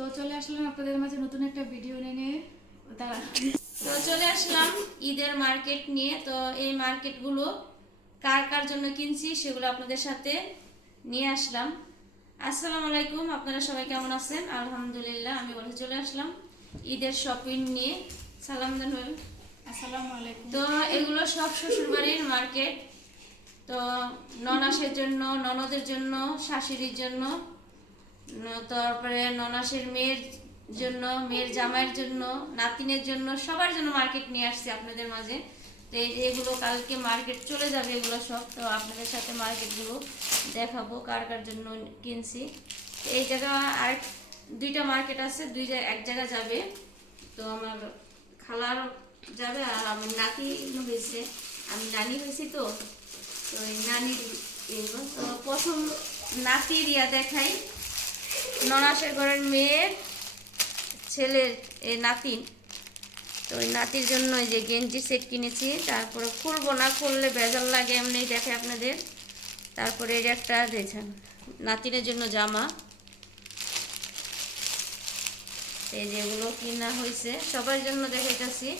তো চলে আসলাম আপনাদের মাঝে নতুন একটা ভিডিও নিয়ে। তারা তো চলে আসলাম ঈদের মার্কেট নিয়ে। তো এই মার্কেটগুলো কার কার জন্য কিনছি সেগুলো আপনাদের সাথে নিয়ে আসলাম। আসসালামু আলাইকুম, আপনারা সবাই কেমন আছেন? আলহামদুলিল্লাহ, আমি বলে চলে আসলাম ঈদের শপিং নিয়ে। সালাম দেন ভাই। আসসালামু আলাইকুম। তো এগুলো সব শ্বশুরবাড়ির মার্কেট। তো ননাসের জন্য, ননদের জন্য, শাশুড়ির জন্য, তারপরে ননাসের মেয়ের জন্য, মেয়ের জামাইয়ের জন্য, নাতিনের জন্য, সবার জন্য মার্কেট নিয়ে আসছি আপনাদের মাঝে। তো এগুলো কালকে মার্কেট চলে যাবে এগুলো সব। তো আপনাদের সাথে মার্কেটগুলো দেখাবো কার কার জন্য কিনছি। এই জায়গা আর দুইটা মার্কেট আছে, এক জায়গা যাবে। তো আমার খালার যাবে আর আমার নাতি হয়েছে, আমি নানি হয়েছি। তো তো এই নানির এগুলো তো প্রথম নাতির দেখাই। ননাসের ঘরের মেয়ের ছেলের এই নাতিন। তো ওই নাতির জন্য এই যে গেঞ্জি সেট কিনেছি। তারপরে খুলবো না, খুললে বেজাল লাগে, এমনি দেখে আপনাদের। তারপরে এই একটা দেখছেন নাতিনের জন্য জামা। এই যেগুলো কিনা হয়েছে সবার জন্য দেখাইতেছি।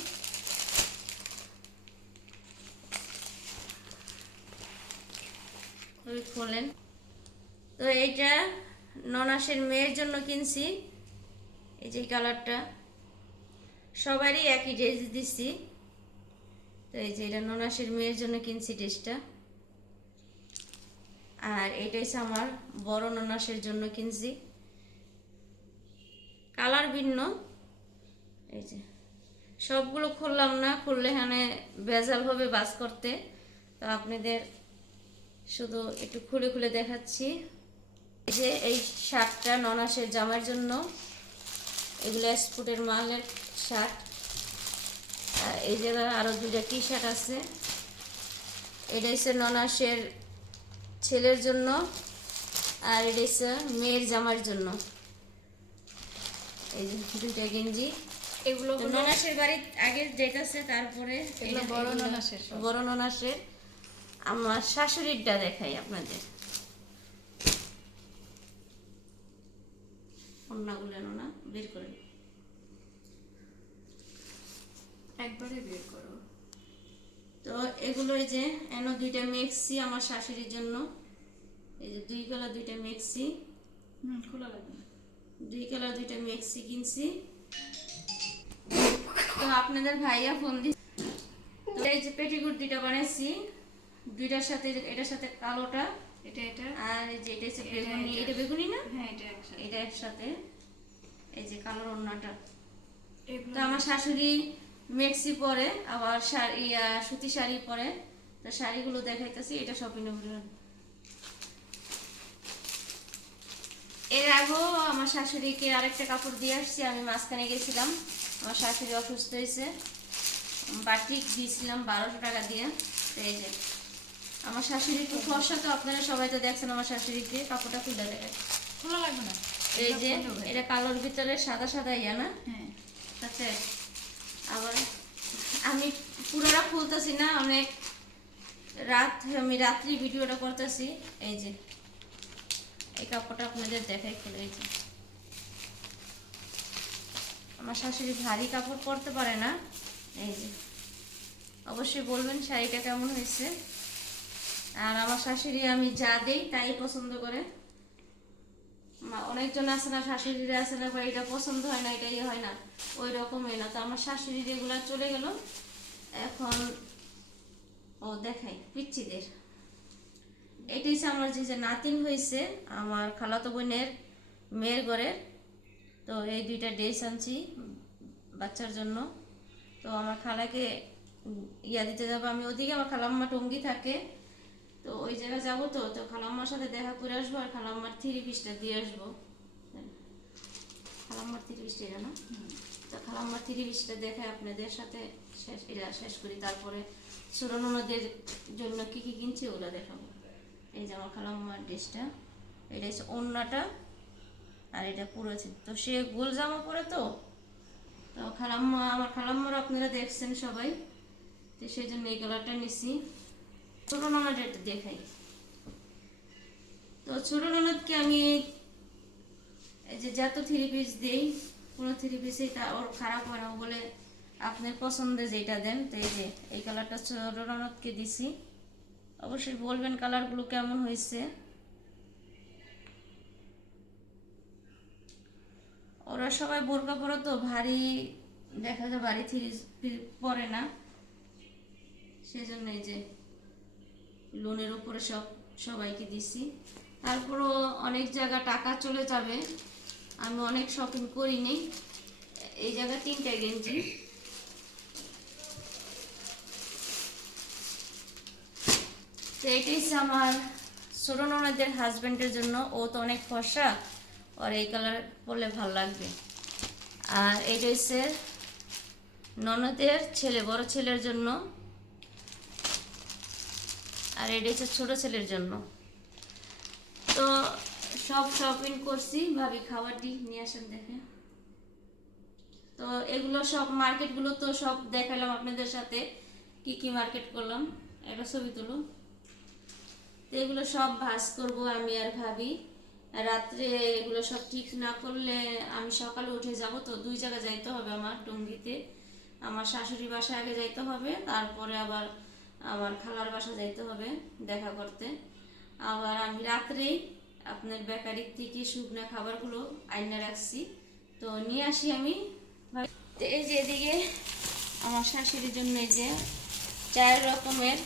খোলেন। তো এইটা ননাসের মেয়ের জন্য কিনছি। এই যে কালারটা সবারই একই ড্রেস দিচ্ছি। তো এই যে এটা ননাসের মেয়ের জন্য কিনছি ড্রেসটা। আর এটা হচ্ছে আমার বড় ননাসের জন্য কিনছি, কালার ভিন্ন। এই যে সবগুলো খুললাম না, খুললে এখানে ভেজাল হবে বাস করতে। তো আপনাদের শুধু একটু খুলে খুলে দেখাচ্ছি। এই যে এই শার্টটা ননাসের জামার জন্য, এগুলো স্পুটের মালের শার্ট। আর এই জায়গায় আরো দুইটা টি শার্ট আছে। এটা হচ্ছে ননাসের ছেলের জন্য, আর এটা হচ্ছে মেয়ের জামার জন্য। এই যে দুইটা গেঞ্জি। এগুলো ননাসের বাড়ির আগের ডেট আছে, তারপরে এগুলো বড় ননাসের সব। বড় ননাসের। আমার শাশুড়িরটা দেখাই আপনাদের। অন্যগুলো না বের করে একবারে বের করো। তো এগুলো এই যে এনো দুইটা মেক্সি আমার শাশুড়ির জন্য। এই যে দুই কালার দুইটা মেক্সি, খোলা লাগবে না। দুই কালার দুইটা মেক্সি কিনছি। তো আপনাদের ভাইয়া ফোন দি। তো এই যে পেটিকুট দুইটা বানাইছি, দুইটার সাথে এটার সাথে কালোটা, এটা আর এই যে এটা হচ্ছে বেগুনি। এটা বেগুনি না? হ্যাঁ, এটা একসাথে। এটা একসাথে। এই যে কালোর ওড়নাটা। এগুলো তো আমার শাশুড়ি মেক্সি পরে, আবার শাড়ি সুতি শাড়ি পরে। তো শাড়িগুলো দেখাইতেছি। এটা শপিং এর। এর আগেও আমার শাশুড়িকে আরেকটা কাপড় দিয়ে আসছি, আমি মাঝখানে গেছিলাম। আমার শাশুড়ি অসুস্থ হয়েছে, বাটিক দিয়েছিলাম 1200 টাকা দিয়ে। তো এই যে আমার শাশুড়ি একটু ফর্সা, তো আপনারা সবাই তো দেখছেন আমার শাশুড়িকে। কাপড়টা খুলে দেখায়। খোলা লাগবে না। এই যে এটা কালোর ভিতরে সাদা সাদা না? হ্যাঁ, আচ্ছা, আবার আমি পুরোটা খুলতেছি না, অনেক রাত, আমি রাত্রি ভিডিওটা করতেছি। এই যে এই কাপড়টা আপনাদের দেখাই খুলে। এই যে আমার শাশুড়ি ভারী কাপড় পরতে পারে না। এই যে অবশ্যই বলবেন শাড়িটা কেমন হয়েছে। আর আমার শাশুড়ি আমি যা দেই তাই পছন্দ করে। অনেকজন আছে না, শাশুড়িরা আছে না, বা এটা পছন্দ হয় না, এটাই হয় না, ওই রকমই না। তো আমার শাশুড়ি রেগুলার চলে গেল। এখন ও দেখাই পিচ্চিদের। এটা হচ্ছে আমার যে নাতিন হয়েছে, আমার খালাতো বোনের মেয়ের ঘরের। তো এই দুইটা ড্রেস আনছি বাচ্চার জন্য। তো আমার খালাকে দিতে যাবো আমি ওদিকে। আমার খালাম্মা টঙ্গি থাকে, তো ওই জায়গায় যাবো। তো তো খালাম্মার সাথে দেখা করে আসবো, আর খালাম্মার 3 পিসটা দিয়ে আসবো। খালাম্মার 3 পিসটা এটা না? তো খালাম্মার 3 পিসটা দেখে আপনাদের সাথে শেষ করি। তারপরে ছোট ননদের জন্য কি কি কিনছি ওগুলো দেখাবো। এই যে আমার খালাম্মার ড্রেসটা, এটা হচ্ছে ওড়নাটা, আর এটা পুরো আছে। তো সে গোল জামা পরে। তো তো খালাম্মা, আমার খালাম্মার আপনারা দেখছেন সবাই, তো সেই জন্য এই কালারটা নিছি। ছোট ননদের এটা দেখাই। তো ছোট ননদকে আমি এই যে যত 3 পিস দিই কোনো 3 পিসেই তা ওর খারাপ হয় না, ও বলে আপনার পছন্দের যেটা দেন। তো এই যে এই কালারটা ছোট ননদকে দিছি, অবশ্যই বলবেন কালারগুলো কেমন হয়েছে। ওরা সবাই বোরকা পরে তো ভারী দেখা যায়, ভারী 3 পরে না, সেজন্য এই যে লোনের উপরে সবাইকে দিছি। তারপরও অনেক জায়গা টাকা চলে যাবে, আমি অনেক শপিং করিনি। এই জায়গা 3টা গেঞ্জি, তো এটাই হচ্ছে আমার ছোট ননদের হাজবেন্ডের জন্য, ও তো অনেক ফর্সা, আর এই কালার পরলে ভালো লাগবে। আর এটা হচ্ছে ননদের ছেলে, বড় ছেলের জন্য, আর এটা হচ্ছে ছোট ছেলের জন্য। তো সব শপিং করছি, ভাবি খাবারটি নিয়ে আসেন দেখে। তো এগুলো সব মার্কেটগুলো তো সব দেখালাম আপনাদের সাথে, কি কি মার্কেট করলাম, একটা ছবি তুলো। তো এগুলো সব ভাজ করব আমি আর ভাবি রাত্রে। এগুলো সব ঠিক না করলে আমি সকালে উঠে যাব, তো 2 জায়গায় যাইতে হবে আমার টঙ্গীতে। আমার শাশুড়ি বাসায় আগে যাইতে হবে, তারপরে আবার আমার খালার বাসা যাইতে হবে দেখা করতে। আবার আমি রাত্রেই আপনার বেকারি থেকে শুকনো খাবারগুলো আইনা রাখছি, তো নিয়ে আসি আমি। তো এই যে এদিকে আমার শাশুড়ির জন্য এই যে 4 রকমের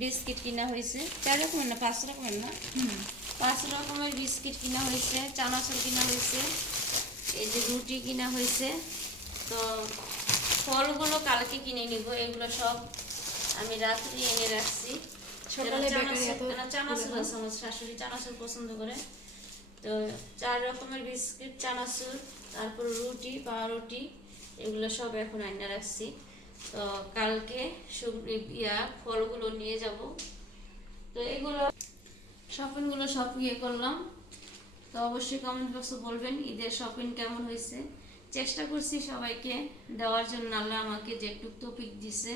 বিস্কিট কিনা হয়েছে, 4 রকমের না 5 রকমের না, 5 রকমের বিস্কিট কিনা হয়েছে, চানাচুর কিনা হয়েছে, এই যে রুটি কিনা হয়েছে। তো ফলগুলো কালকে কিনে নিব, এগুলো সব আমি রাত্রে এনে রাখছি। সকালে চানাচুর আছে, আমার শাশুড়ি চানাচুর পছন্দ করে। তো 4 রকমের বিস্কিট, চানাচুর, তারপর রুটি, পাউরুটি, এগুলো সব এখন আইনা রাখছি। তো কালকে ফলগুলো নিয়ে যাব। তো এগুলো শপিংগুলো সব করলাম। তো অবশ্যই কমেন্ট বক্সে বলবেন ঈদের শপিং কেমন হয়েছে। চেষ্টা করছি সবাইকে দেওয়ার জন্য, আল্লাহ আমাকে যেটুক তৌফিক দিছে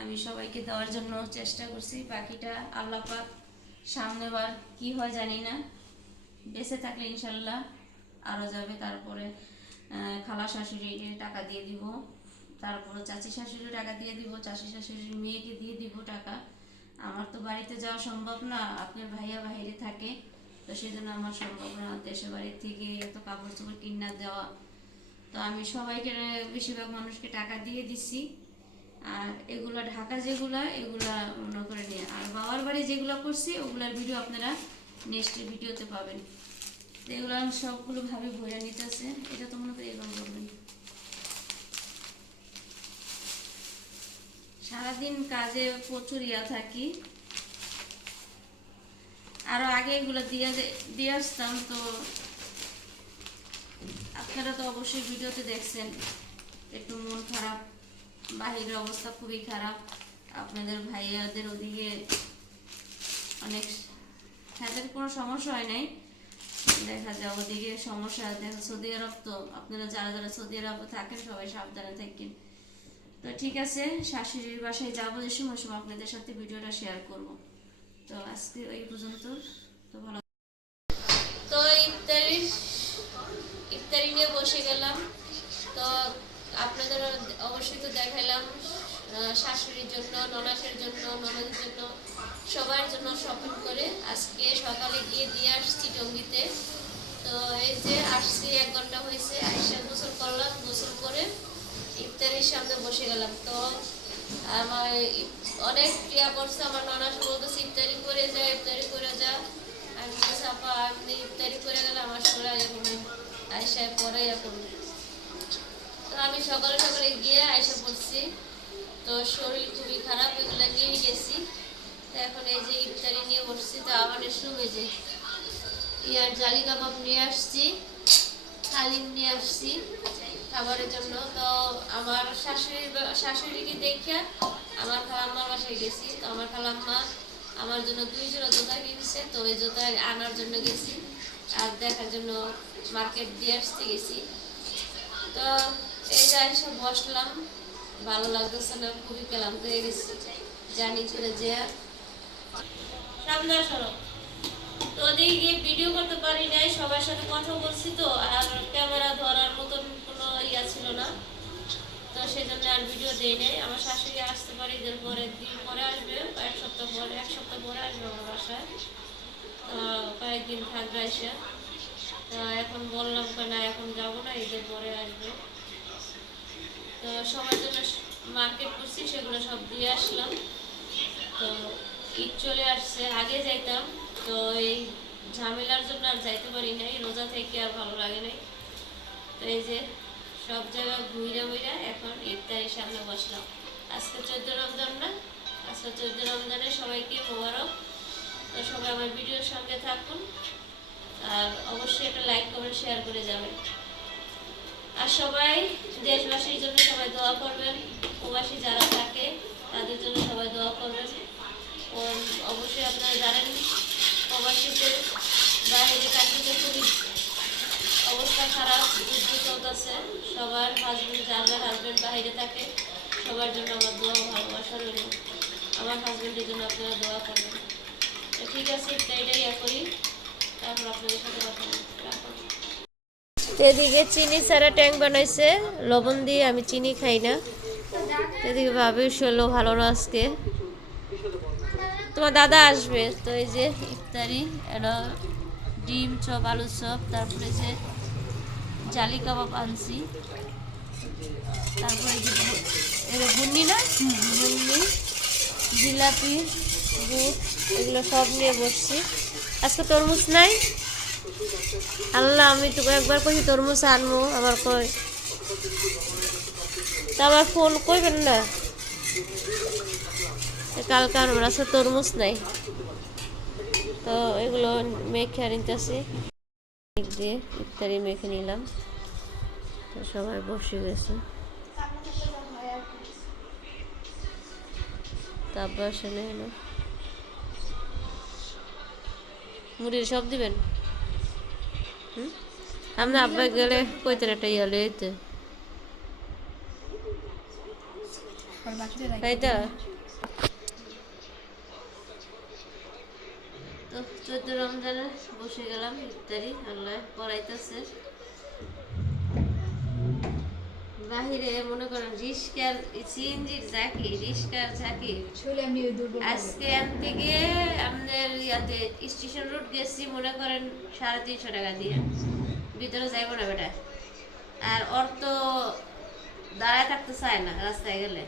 আমি সবাইকে দেওয়ার জন্য চেষ্টা করছি। বাকিটা আল্লাহ পাক সামনেবার কি হয় জানি না, বেঁচে থাকলে ইনশাল্লাহ আরও যাবে। তারপরে খালা শাশুড়িকে টাকা দিয়ে দিব, তারপরে চাচি শাশুড়ি টাকা দিয়ে দিব, চাচি শাশুড়ির মেয়েকে দিয়ে দিব টাকা। আমার তো বাড়িতে যাওয়া সম্ভব না, আপনার ভাইয়া বাইরে থাকে, তো সেই জন্য আমার সম্ভব না দেশের বাড়ির থেকে এত কাপড় চোপড় কিনা দেওয়া। তো আমি সবাইকে বেশিরভাগ মানুষকে টাকা দিয়ে দিছি। আর এগুলা ঢাকা যেগুলা এগুলা মনে করে নিয়ে, আর বাবার বাড়ি যেগুলো করছি ওগুলার ভিডিও আপনারা নেক্সট ভিডিওতে পাবেন। তো এগুলো সবগুলো ভাবে ভরে নিতেছে, এটা তো মনে করি এভাবে বলবেন। সারাদিন কাজে প্রচুর থাকি, আরো আগে এগুলো দিয়ে আসতাম। তো আপনারা তো অবশ্যই ভিডিওতে দেখছেন একটু মন খারাপ, বাহিরের অবস্থা খুবই খারাপ। আপনাদের ভাইয়াদের ওদিকে অনেক, তাদের কোনো সমস্যা হয় নাই, দেখা যায় ওদিকে সমস্যা। দেখা সৌদি আরব, তো আপনারা যারা যারা সৌদি আরবে থাকেন সবাই সাবধানে থাকেন। তো ঠিক আছে, শাশুড়ির বাসায় যাবো যে সময় আপনাদের সাথে ভিডিওটা শেয়ার করব। তো আজকে এই পর্যন্ত। তো ভালো, তো ইফতারি নিয়ে বসে গেলাম। তো আপনাদের অবশ্যই তো দেখাইলাম শাশুড়ির জন্য, ননাসের জন্য, ননদের জন্য, সবার জন্য শপিং করে আজকে সকালে গিয়ে দিয়ে আসছি টঙ্গীতে। তো এই যে আসছি 1 ঘন্টা হয়েছে, আইসা গোসল করলাম, গোসল করে ইফতারির সামনে বসে গেলাম। তো আমার অনেক ক্রিয়া করছে, আমার ননাস বলতেছে ইফতারি করে যা, ইফতারি করে যা। আমি বলছি আপা আপনি ইফতারি করে গেলে আমার শরীর এখন আইসা পরে এখন। তো আমি সকালে সকালে গিয়ে আইসা পড়ছি, তো শরীর খুবই খারাপ, এগুলো নিয়ে গেছি। তো এখন এই যে ইফতারি নিয়ে বসছি। তো আমাদের শুনে যে জালি কাবাব নিয়ে আসছি, হালিম নিয়ে আসছি খাবারের জন্য। তো আমার শাশুড়িকে দেখে আমার খালাম্মার বাসায় গেছি। তো আমার খালাম্মা আমার জন্য 2 জোড়া জুতা কিনছে, তো ওই জুতা আনার জন্য গেছি, আর দেখার জন্য মার্কেট দিয়ে আসতে গেছি। তো এই যে এসে বসলাম, ভালো লাগতেছে না, খুবই ক্লান্ত হয়ে গেছি জানি করে যে। সামনে সরো। তো ওদিকে গিয়ে ভিডিও করতে পারি নাই, সবার সাথে কথা বলছি তো, আর না, তো সেজন্য আর ভিডিও দেই নাই। আমার শাশুড়ি আসতে পারে ঈদের পরের দিন পরে আসবে, এক সপ্তাহ পরে আসবে আমার বাসায়। তো কয়েকদিন থাকবে এসে। তো এখন বললাম না এখন যাবো না, ঈদের পরে আসবে। তো সবার জন্য মার্কেট করছি, সেগুলো সব দিয়ে আসলাম। তো ঈদ চলে আসছে, আগে যাইতাম, তো এই ঝামেলার জন্য আর যাইতে পারি নাই, রোজা থেকে আর ভালো লাগে নাই। তো এই যে সব জায়গা ঘুরে এখন ইফতারির সামনে বসলাম। আজকে 14 রমজান না, আজকে 14 রমজানে সবাইকে মোবারক। তো সবাই আমার ভিডিওর সঙ্গে থাকুন, আর অবশ্যই একটা লাইক কমেন্ট শেয়ার করে যাবেন। আর সবাই দেশবাসীর জন্য সবাই দোয়া করবেন, প্রবাসী যারা থাকে তাদের জন্য সবাই দোয়া করবেন। অবশ্যই আপনারা জানেন প্রবাসীদের বাইরে চাকরিতে খুবই অবস্থা খারাপ, যুদ্ধ চলতেছে। সবার হাজবেন্ড বাইরে থাকে, সবার জন্য আমার দোয়া ভালোবাসা রইল। আমার হাজবেন্ডের জন্য আপনারা দোয়া করবেন। তো ঠিক আছে, এটাই করি, তারপর আপনাদের সাথে কথা রাখুন। এদিকে চিনি ছাড়া ট্যাং বানাইছে লবণ দিয়ে, আমি চিনি খাই না। এদিকে ভাবি শোলো ভালো না আজকে, তোমার দাদা আসবে। তো এই যে ইফতারি, এটা ডিম চপ, আলু চপ, তারপরে যে জালি কাবাব আনছি, তারপরে যে এটা বুন্নি না, বুন্নি, জিলাপি, দুধ, এগুলো সব নিয়ে বসছি। আজকে তরমুজ নাই, আল্লাহ আমি তো একবার কইছি তরমুজ আনবো, আবার কই তা আমার ফোন করবেন না, কালকে আনবো, আজকে তরমুজ নাই। তো এগুলো মেখে আর নিতেছি, দিয়ে ইফতারি মেখে নিলাম। তো সবাই বসে গেছে, তারপর আসলে হলো মুড়ির সব দিবেন। আমরা আব্বা গেলে কইতেন একটা ইয়ালে হইতে, তাই তো। তো 14 রমজানে বসে গেলাম ইফতারি, আল্লাহ পড়াইতেছে। বাহিরে মনে করেন রিস্কার সিএনজির ঝাঁকি, রিস্কার ঝাঁকি। আজকে আনতে গিয়ে আমাদের ইয়াতে স্টেশন রোড গেছি মনে করেন 350 টাকা দিয়ে, ভিতরে যাইব না বেটা। আর ওর তো দাঁড়ায় থাকতে চায় না রাস্তায় গেলে,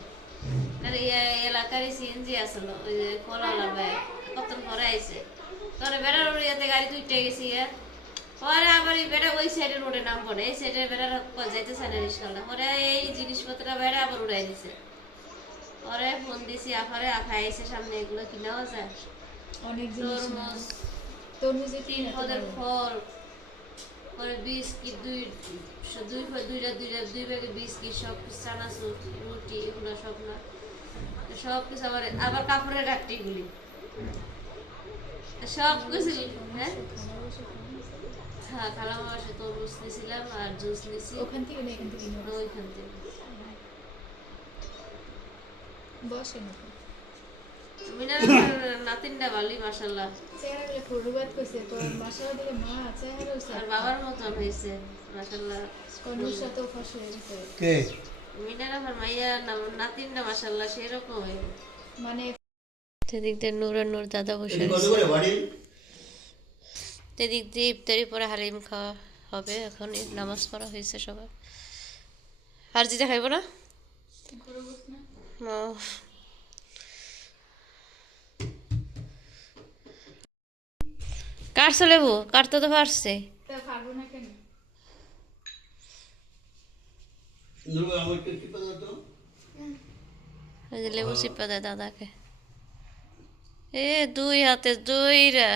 এলাকারই সিএনজি আসলো, ওই যে কলালা ভাই কতক্ষণ পরে আইছে। তোরে বেড়ার ইয়াতে গাড়ি দুইটা গেছি, পরে আবার এই বেড়া ওই সাইডের রোডে নামবো না, এই সাইডের বেড়া যাইতে চায় না রিক্সাওয়ালা, পরে এই জিনিসপত্র বেড়া আবার উড়াই দিছে। পরে ফোন দিছি আফারে, আফা আইসে সামনে, এগুলো কিনাও যায়, তরমুজ 3 পদের ফল, পরে বিস্কিট দুই ব্যাগে বিস্কিট, সব কিছু চানাচুর, রুটি, এগুলো সব না, সব কিছু আবার কাপড়ের গাঠটিগুলি সব কিছু। হ্যাঁ হ্যাঁ, খালাম বাসে তরমুজ নিয়েছিলাম আর জুস নিয়েছি ওইখান থেকে। নাতিনটা ভালোই মাশাআল্লাহ, আর বাবার মতন হয়েছে মাশাআল্লাহ। মিনার আমার মাইয়া নাতিনটা মাশাআল্লাহ সেরকম মানে। সেদিক দিয়ে নূর আর নূর দাদা বসে সেদিক দিয়ে ইফতারি পরে হালিম খাওয়া হবে। এখন নামাজ পড়া হয়েছে সবার। আর যেটা খাইব না কাটছে লেবু, কাটতে তো পারছে, লেবু চিপা দেয় দাদাকে। এ দুই হাতে দুইরা